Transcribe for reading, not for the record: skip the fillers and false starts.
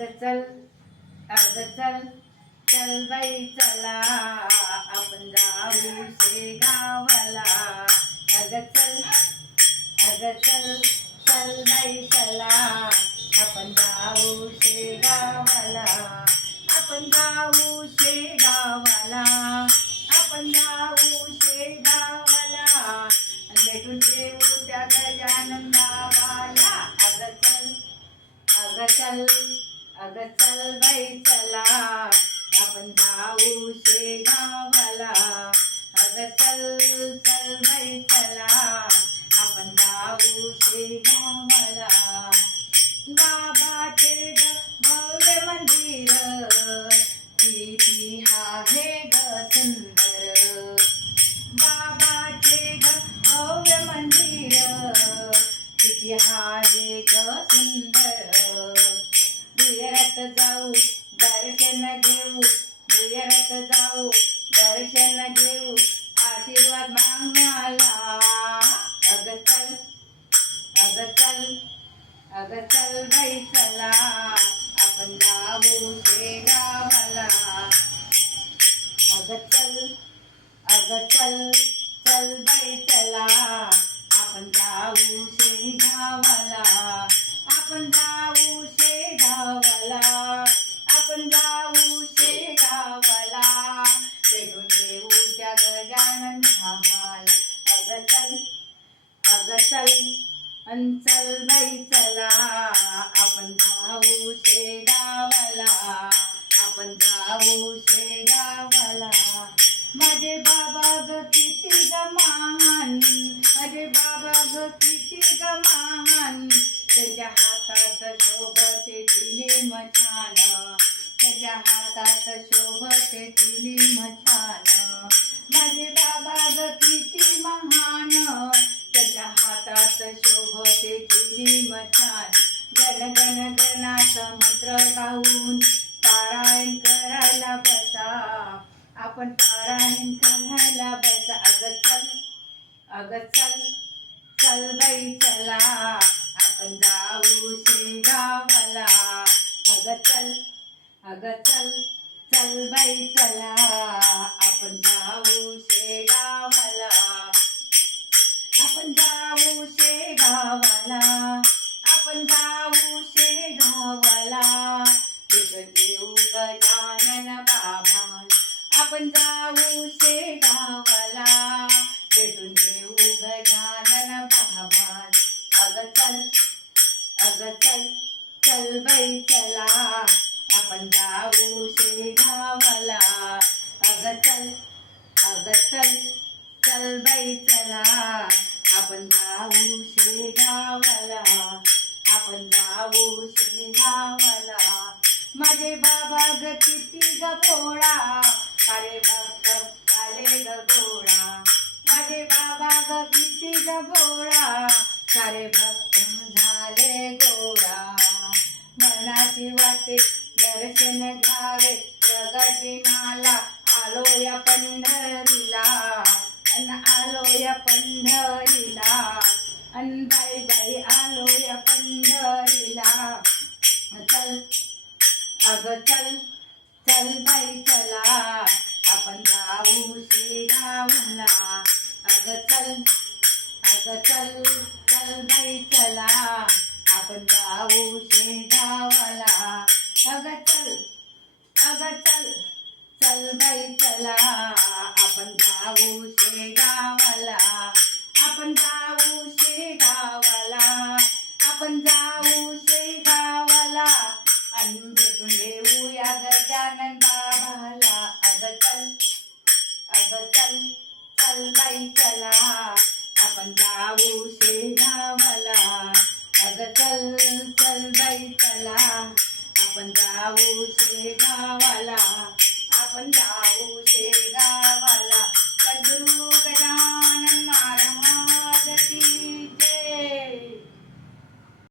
चल चल चल बाई चला आपण जाऊ शेगावला. चल चल बाई चला आपण जाऊ शेगावला. आपण जाऊ शेगावला. आपण जाऊ शेगावला. भेटून येऊ त्या गजानन बाबाला. चल बाई चला आपण जाऊ शेगावला. चल बाई चला आपण जाऊ शेगावला. बाबाचे भव्य मंदिर किती आहे ग सुंदर. बाबाचे भव्य मंदिर किती आहे ग सुंदर. भुयारात जाऊ दर्शन घेऊ. भुयारात जाऊ दर्शन घेऊ आशीर्वाद मागण्याला. चल बाई चला आपण जाऊ शेगावला. चल बाई चला आपण जाऊ शेगावला. आपण जाऊ शेगावला. आपण जाऊ शेगावला. भेटून येऊ त्या गजानन बाबाला. चल बाई चला आपण जाऊ शेगावला. आपण जाऊ शेगावला. माझे बाबा ग किती ग महान. माझे बाबा ग किती ग महान. त्याच्या हातात शोभते तिलीम छान. त्याच्या हातात शोभते तिलीम छान. माझे बाबा ग किती महान. त्याच्या हातात शोभते तिलीम छान. गण गण गणात मंत्र गाऊन पारायण करायला बसा. आपण पारायण करायला बसा. चल बाई चला आपण जाऊ शेगावला. चल बाई चला आपण जाऊ शेगावला. आपण जाऊ शेगावला. आपण जाऊ शेगावला. भेटून येऊ गजानन बाबाला. आपण जाऊ शेगावला. भेटून येऊ गजानन बाबाला. चल बाई चला आपण जाऊ शेगावला. चल बाई चला आपण जाऊ शेगावला. आपण जाऊ शेगावला. माझे बाबा ग किती ग भोळा. अरे भक्त झाले ग गोळा. माझे बाबा ग किती ग भोळा. सारे भक्त झाले गोळा. मनाची वाटे दर्शन घ्यावे प्रगती माला. आलो या पंढरीला. आलो या पंढरीला. बाई आलो या पंढरीला. चल बाई चला आपण जाऊ शेगावला. चल बाई चला आपण जाऊ शेगावला. चल बाई चला आपण जाऊ शेगावला. आपण जाऊ शेगावला. आपण जाऊ शेगावला. आणि भेटून येऊ या गजानन बाबाला. चल बाई चला आपण जाऊ शेगावला. चल बाई चला आपण जाऊ शेगावला. आपण जाऊ शेगावला.